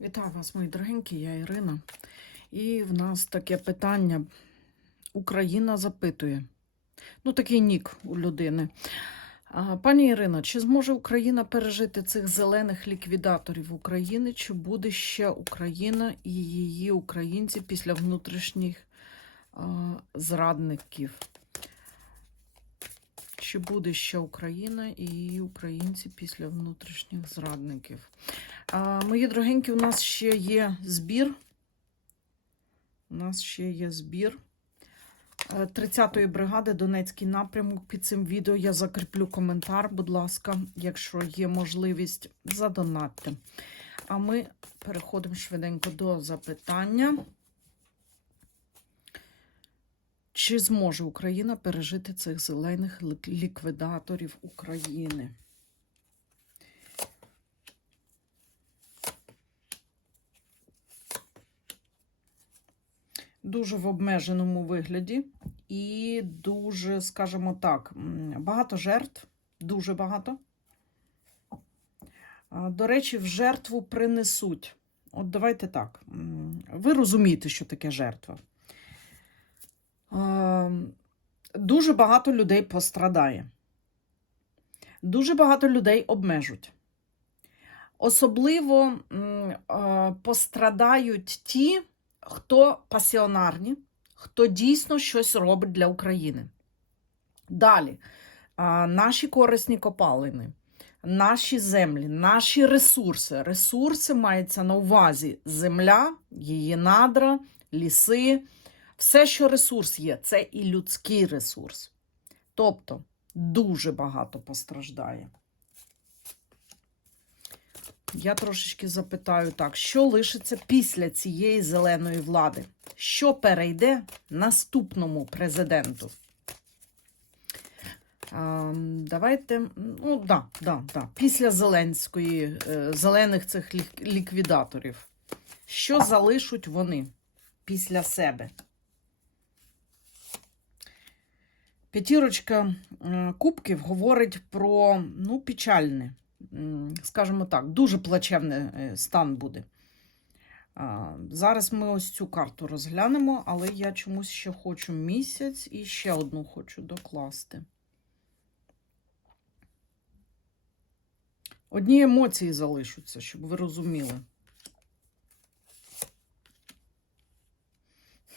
Вітаю вас, мої дорогенькі, я Ірина. І в нас таке питання. Україна запитує. Ну, такий нік у людини. Пані Ірино, чи зможе Україна пережити цих зелених ліквідаторів України? Чи буде ще Україна і її українці після внутрішніх зрадників? Чи буде ще Україна і її українці після внутрішніх зрадників? Мої дорогенькі, у нас ще є збір. У нас ще є збір. Е, 30-ї бригади Донецький напрямок. Під цим відео я закріплю коментар, будь ласка, якщо є можливість, задонатьте. А ми переходимо швиденько до запитання. Чи зможе Україна пережити цих зелених ліквідаторів України? Дуже в обмеженому вигляді і дуже, скажімо так, багато жертв, дуже багато. До речі, в жертву принесуть. От давайте так. Ви розумієте, що таке жертва. Дуже багато людей пострадає. Дуже багато людей обмежуть. Особливо пострадають ті, хто пасіонарні, хто дійсно щось робить для України. Далі, наші корисні копалини, наші землі, наші ресурси. Ресурси мається на увазі земля, її надра, ліси. Все, що ресурс є, це і людський ресурс. Тобто дуже багато постраждає. Я трошечки запитаю так, що лишиться після цієї зеленої влади? Що перейде наступному президенту? Давайте, ну да, да, да. Після Зеленської, е, зелених цих ліквідаторів. Що залишать вони після себе? П'ятірочка е, кубків говорить про ну, печальне, скажімо так, дуже плачевний е, стан буде. Зараз ми ось цю карту розглянемо, але я чомусь ще хочу місяць і ще одну хочу докласти. Одні емоції залишаться, щоб ви розуміли.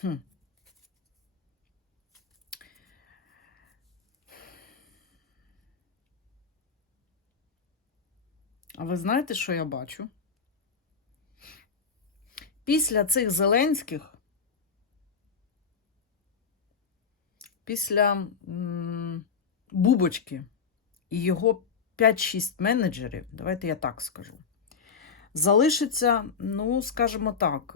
Хм. А ви знаєте, що я бачу? Після цих Зеленських, після Бубочки і його 5-6 менеджерів, давайте я так скажу, залишиться, ну, скажімо так,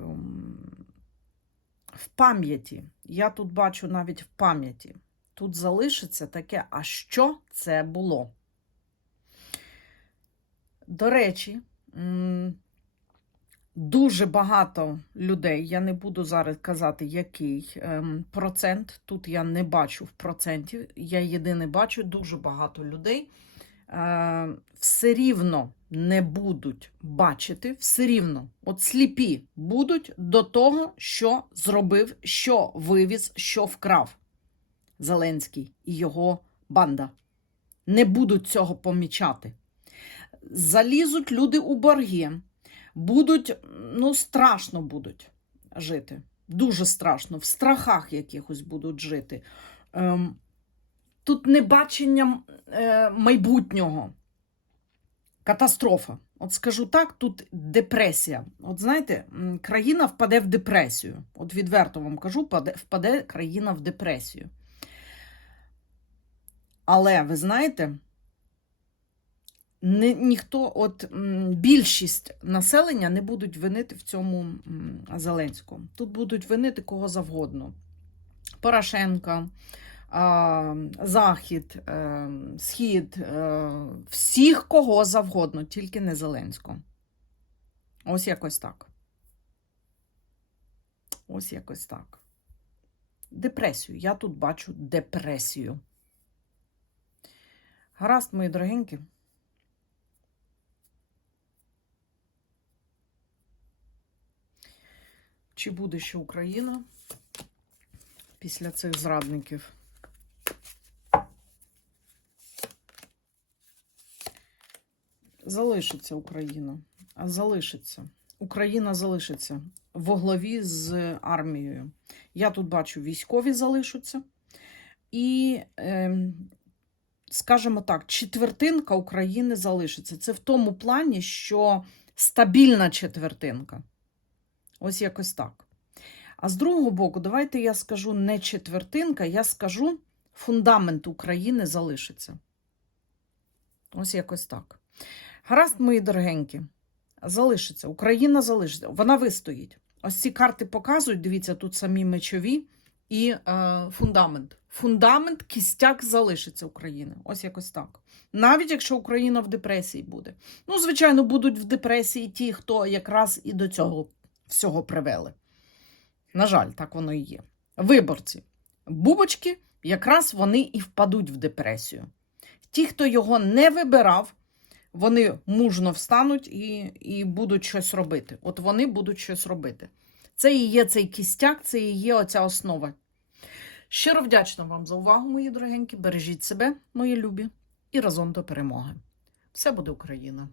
в пам'яті. Я тут бачу навіть в пам'яті. Тут залишиться таке, а що це було? До речі, дуже багато людей, я не буду зараз казати, який ем, процент, тут я не бачу в проценті, я єдине бачу, дуже багато людей е, все рівно не будуть бачити, все рівно, от сліпі будуть до того, що зробив, що вивіз, що вкрав Зеленський і його банда. Не будуть цього помічати залізуть люди у борги, будуть, ну, страшно будуть жити. Дуже страшно, в страхах якихось будуть жити. Ем, тут не бачення е, майбутнього. Катастрофа. От скажу так, тут депресія. От знаєте, країна впаде в депресію. От відверто вам кажу, впаде країна в депресію. Але ви знаєте, не, ніхто, от більшість населення не будуть винити в цьому Зеленському. Тут будуть винити кого завгодно. Порошенка, Захід, е, Схід, е, всіх кого завгодно, тільки не Зеленського. Ось якось так. Ось якось так. Депресію. Я тут бачу депресію. Гаразд, мої дорогенькі. Чи буде ще Україна після цих зрадників? Залишиться Україна. Залишиться. Україна залишиться во главі з армією. Я тут бачу, військові залишаться. І, ем, скажімо так, четвертинка України залишиться. Це в тому плані, що стабільна четвертинка. Ось якось так. А з другого боку, давайте я скажу не четвертинка, я скажу, фундамент України залишиться. Ось якось так. Гаразд, мої дорогенькі, залишиться. Україна залишиться. Вона вистоїть. Ось ці карти показують, дивіться, тут самі мечові і е, фундамент. Фундамент, кістяк залишиться України. Ось якось так. Навіть якщо Україна в депресії буде. Ну, звичайно, будуть в депресії ті, хто якраз і до цього всього привели. На жаль, так воно і є. Виборці, бубочки, якраз вони і впадуть в депресію. Ті, хто його не вибирав, вони мужно встануть і, і будуть щось робити. От вони будуть щось робити. Це і є цей кістяк, це і є оця основа. Щиро вдячна вам за увагу, мої дорогенькі. Бережіть себе, мої любі, і разом до перемоги. Все буде Україна!